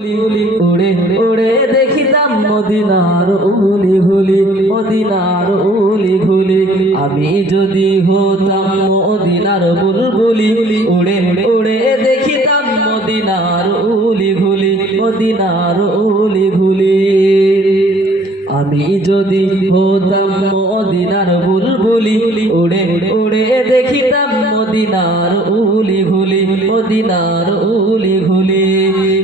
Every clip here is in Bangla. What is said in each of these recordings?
উড়ে উড়ে দেখিতাম মদিনার উলি ঘুলি, মদিনার উলি ঘুলি। আমি যদি হতাম মদিনার বুলবুলি, উড়ে উড়ে দেখিতাম মদিনার উলি ঘুলি, মদিনার উলি ঘুলি। আমি যদি হতাম মদিনার বুলবুলি, উড়ে উড়ে দেখিতাম মদিনার উলি ঘুলি, মদিনার উলি ঘুলি।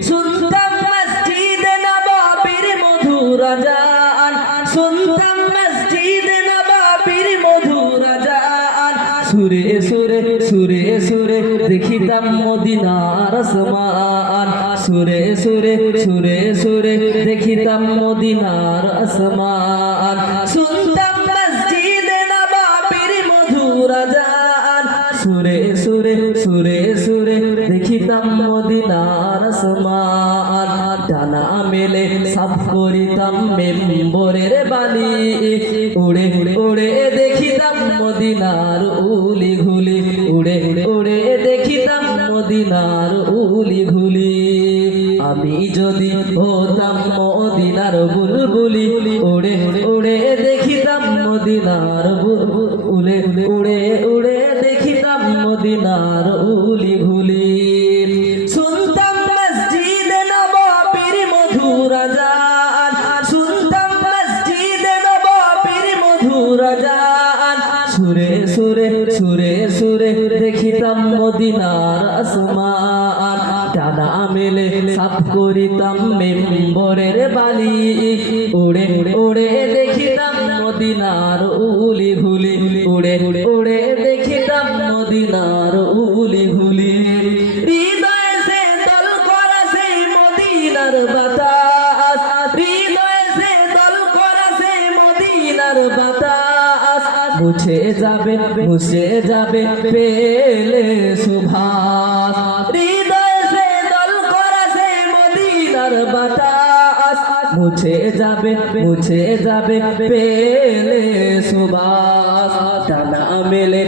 শুনতাম মসজিদে নববীর মধুর আযান, শুনতাম মসজিদে নববীর মধুর আযান। সুরে সুরে সুরে সুরে দেখিতাম মদিনার আসমান, সুরে সুরে সুরে সুরে দেখিতাম মদিনার আসমান। শুনতাম মসজিদে নববীর মধুর আযান, সুরে সুরে সুরে সুরে দেখিতাম মদিনার আসমান। ডানা মেলে সাফ করিতাম মেম্বরের বাণী, উড়ে উড়ে দেখিতাম মদিনার উলি ঘুলি, উড়ে উড়ে দেখিতাম মদিনার উলি ঘুলি। আমি যদি হতাম মদিনার বুলবুলি, উড়ে উড়ে দেখিতাম মদিনার উড়ে উড়ে উড়ে দেখিতাম মদিনার উলি ঘুলি। শুনতাম মসজিদে নববীর মধুর আযান, শুনতাম মসজিদে নববীর মধুর আযান। সুরে সুরে সুরে সুরে দেখিতাম মদিনার আসমান। ডানা মেলে সাফ করিতাম মেম্বরের বাণী, উড়ে উড়ে দেখিতাম মদিনার উলি ঘুলি, উড়ে উড়ে দেখিতাম মদিনার উলি ঘুলি। হৃদয়ে সে দল করা সেই মদিনার বাতাস, হৃদয়ে সে দল করা সেই মদিনার বাতাস। মুছে যাবে পেলে সুভাষ, হৃদয়ে সে দল করা সেই মদিনার বাতাস। মুছে যাবে পেলে সুভাষ। ডানা মেলে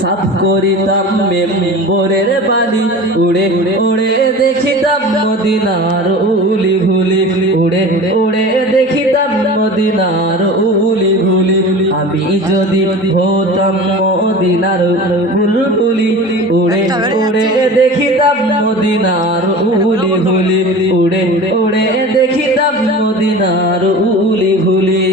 সাফ করিতাম মেম্বরের বাণী, উড়ে উড়ে দেখিতাম মদিনার উলি ঘুলি, উড়ে উড়ে দেখিতাম মদিনার উলি ঘুলি। আমি যদি হতাম মদিনার বুলবুলি, উড়ে উড়ে দেখিতাম মদিনার উলি ঘুলি, উড়ে উড়ে দেখিতাম মদিনার উলি ঘুলি।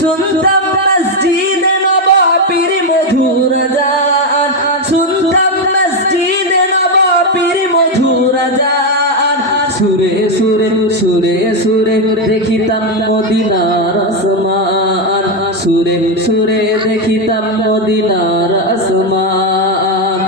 শুনতাম মসজিদে নববীর মধুর আযান, শুনতাম মসজিদে নববীর মধুর আযান। সুরে সুরে সুরে সুরে দেখিতাম মদিনার আসমান, সুরে সুরে দেখিতাম মদিনার আসমান।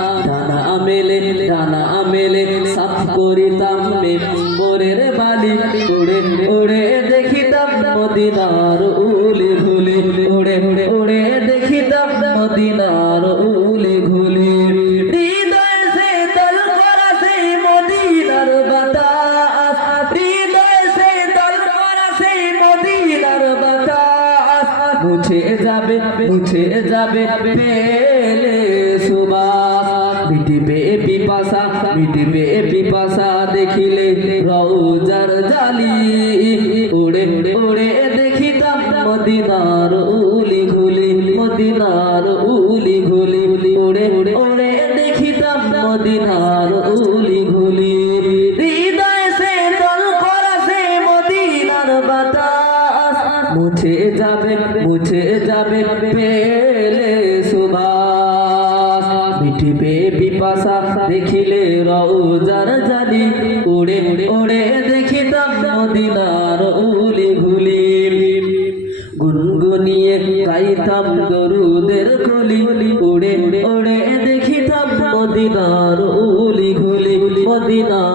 ডানা মেলে সাফ করিতাম মেম্বরের বাণী, উড়ে উড়ে দেখিতাম মদিনার উলি ঘুলি, উড়ে উড়ে দেখিতাম মদিনার উলি ঘুলি। হৃদয়ে সে দল করা সেই মদিনার বাতাস, হৃদয়ে সে দল করা সেই মদিনার বাতাস। মুছে যাবে পেলে সুবাস। মিটিবে পিপাসা দেখিলে রওজার জালি, উড়ে উড়ে দেখিতাম মদিনার উলি ঘুলি, মদিনার উলি ঘুলি, উড়ে উড়ে দেখিতাম মদিনার উলি ঘুলি। হৃদয়ে সে দল করা সে মদিনার বাতাস। মুছে যাবে পেলে সুবাস। মিটিবে পিপাসা দেখিলে রওজার জালি, উড়ে উড়ে দেখিতাম মদিনার উলি ঘুলি। গুনগুনিয়ে গাইতাম দরুদের কলি, উড়ে উড়ে দেখিতাম মদিনার উলি ঘুলি, মদিনার